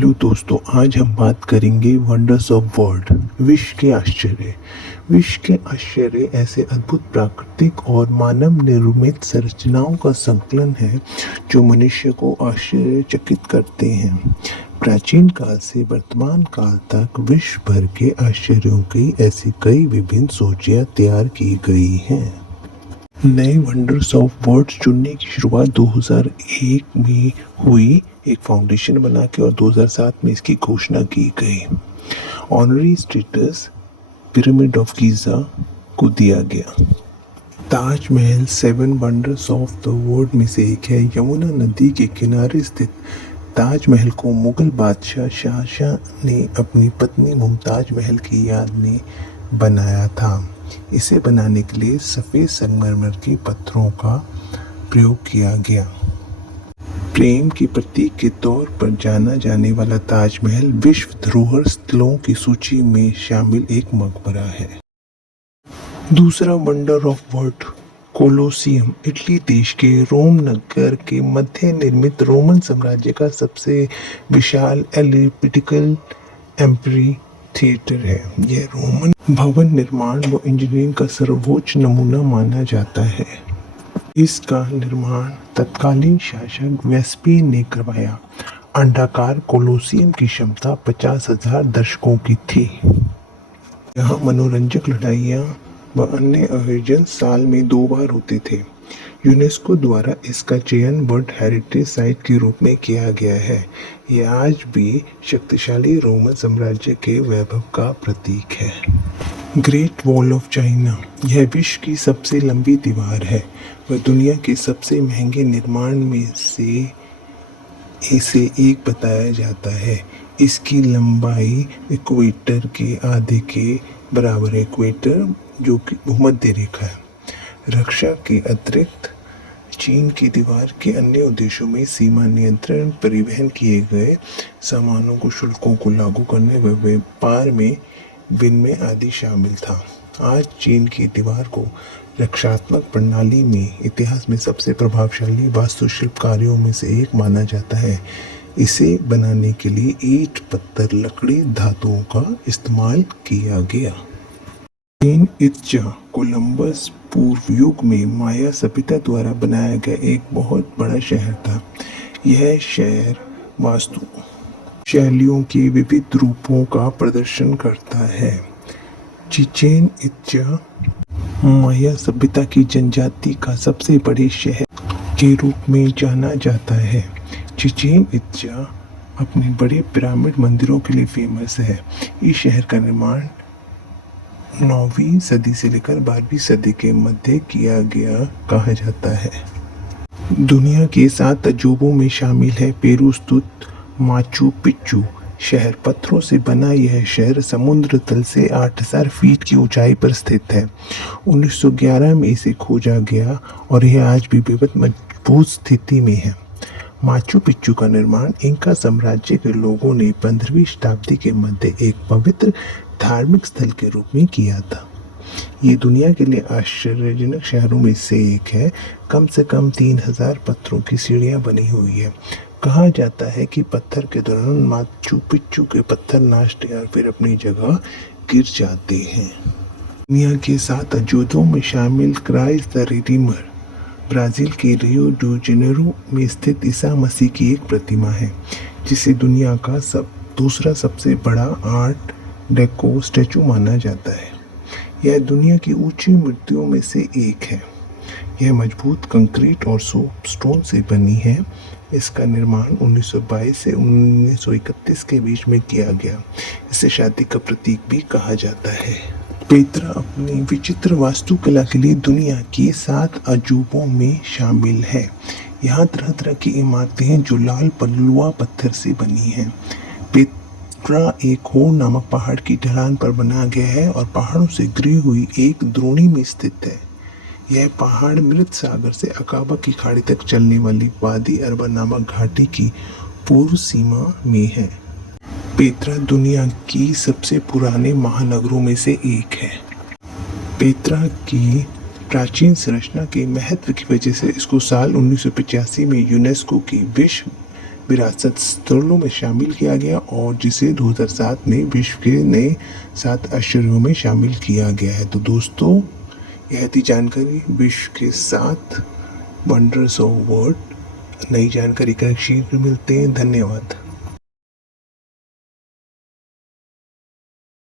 Hello दोस्तों, आज हम बात करेंगे वंडर्स ऑफ वर्ल्ड। विश्व के आश्चर्य। विश्व के आश्चर्य ऐसे अद्भुत प्राकृतिक और मानव निर्मित संरचनाओं का संकलन है जो मनुष्य को आश्चर्यचकित करते हैं। प्राचीन काल से वर्तमान काल तक विश्व भर के आश्चर्यों की ऐसी कई विभिन्न सूचियां तैयार की गई हैं। नए वंडर्स ऑफ वर्ल्ड चुनने की शुरुआत 2001 में हुई, एक फाउंडेशन बना के, और 2007 में इसकी घोषणा की गई। Honorary status pyramid of Giza को दिया गया। Taj Mahal 7 wonders of the world में से एक है। यमुना नदी के किनारे स्थित ताजमहल को मुगल बादशाह शाहजहां ने अपनी पत्नी मुमताज महल की याद में बनाया था। इसे बनाने के लिए सफ़ेद संगमरमर के पत्थरों का प्रयोग किया गया। प्रेम के प्रतीक के तौर पर जाना जाने वाला ताजमहल विश्व धरोहर स्थलों की सूची में शामिल एक मकबरा है। दूसरा wonder of world Colosseum, Italy देश के रोम नगर के मध्य निर्मित रोमन साम्राज्य का सबसे विशाल एलिप्टिकल एम्फी थिएटर है। यह रोमन भवन निर्माण व इंजीनियरिंग का सर्वोच्च नमूना माना जाता है। इसका निर्माण तत्कालीन शासक वेस्पियन ने करवाया। अंडाकार कोलोसियम की क्षमता 50,000 दर्शकों की थी। यहाँ मनोरंजक लड़ाइयाँ व अन्य आयोजन साल में 2 बार होते थे। यूनेस्को द्वारा इसका चयन वर्ल्ड हेरिटेज साइट के रूप में किया गया है। यह आज भी शक्तिशाली रोमन साम्राज्य के वैभव का प्रतीक है। ग्रेट वॉल ऑफ चाइना, यह विश्व की सबसे लंबी दीवार है। वह दुनिया के सबसे महंगे निर्माण में से इसे एक बताया जाता है। इसकी लंबाई इक्वेटर के आधे के बराबर है। इक्वेटर जो कि भूमध्य रेखा है। रक्षा के अतिरिक्त चीन की दीवार के अन्य उद्देश्यों में सीमा नियंत्रण, परिवहन किए गए सामानों को शुल्कों को लागू करने व व्यापार में विनिमय आदि शामिल था। आज चीन की दीवार को रक्षात्मक प्रणाली में इतिहास में सबसे प्रभावशाली वास्तुशिल्प कार्यों में से एक माना जाता है। इसे बनाने के लिए ईंट, पत्थर, लकड़ी, धातुओं का इस्तेमाल किया गया। चीन इत्जा कोलंबस पूर्व युग में माया सभ्यता द्वारा बनाया गया एक बहुत बड़ा शहर था। यह शहर वास्तु शैलियों के विविध रूपों का प्रदर्शन करता है। चिचेन इत्जा माया सभ्यता की जनजाति का सबसे बड़े शहर के रूप में जाना जाता है। चिचेन इत्जा अपने बड़े पिरामिड मंदिरों के लिए फेमस है। इस शहर का निर्माण 9वीं सदी से लेकर 12वीं सदी के मध्य किया गया कहा जाता है। दुनिया के 7 अजूबों में शामिल है पेरू स्थित माचू पिच्चू शहर। पत्थरों से बना यह शहर समुद्र तल से 8,000 फीट की ऊंचाई पर स्थित है। 1911 में इसे खोजा गया और यह आज भी बेहद मजबूत स्थिति में है। माचू पिच्चू का निर्माण इंका साम्राज्य के लोगों ने 15वीं शताब्दी के मध्य एक पवित्र धार्मिक स्थल के रूप में किया था। ये दुनिया के लिए आश्चर्यजनक शहरों में से एक है। कम से कम 3,000 पत्थरों की सीढ़ियां बनी हुई है। कहा जाता है कि पत्थर के दौरान माचू पिच्चू के पत्थर नाचते और फिर अपनी जगह गिर जाते हैं। दुनिया के 7 अजूबों में शामिल क्राइस्ट द रिडीमर ब्राज़ील के रियो डी जेनेरो में स्थित ईसा मसीह की एक प्रतिमा है, जिसे दुनिया का दूसरा सबसे बड़ा आर्ट डेको स्टैचू माना जाता है। यह दुनिया की ऊंची मूर्तियों में से एक है। यह मजबूत कंक्रीट और सोपस्टोन से बनी है। इसका निर्माण 1922 से 1931 के बीच में किया गया। इसे शांति का प्रतीक भी कहा जाता है। पेत्रा अपनी विचित्र वास्तुकला के लिए दुनिया की 7 अजूबों में शामिल है। यहाँ तरह तरह की इमारतें हैं जो लाल पलुआ पत्थर से बनी हैं। पेत्रा एक होर नामक पहाड़ की ढलान पर बनाया गया है और पहाड़ों से घिरी हुई एक द्रोणी में स्थित है। यह पहाड़ मृत सागर से अकाबा की खाड़ी तक चलने वाली वादी अरबा नामक घाटी की पूर्व सीमा में है। पेत्रा दुनिया की सबसे पुराने महानगरों में से एक है। पेत्रा की प्राचीन संरचना के महत्व की वजह से इसको साल 1985 में यूनेस्को की विश्व विरासत स्थलों में शामिल किया गया और जिसे 2007 में विश्व के नए 7 आश्चर्यों में शामिल किया गया है। तो दोस्तों, यह थी जानकारी विश्व के 7 वंडर्स ऑफ वर्ल्ड। नई जानकारी का शीघ्र मिलते हैं। धन्यवाद।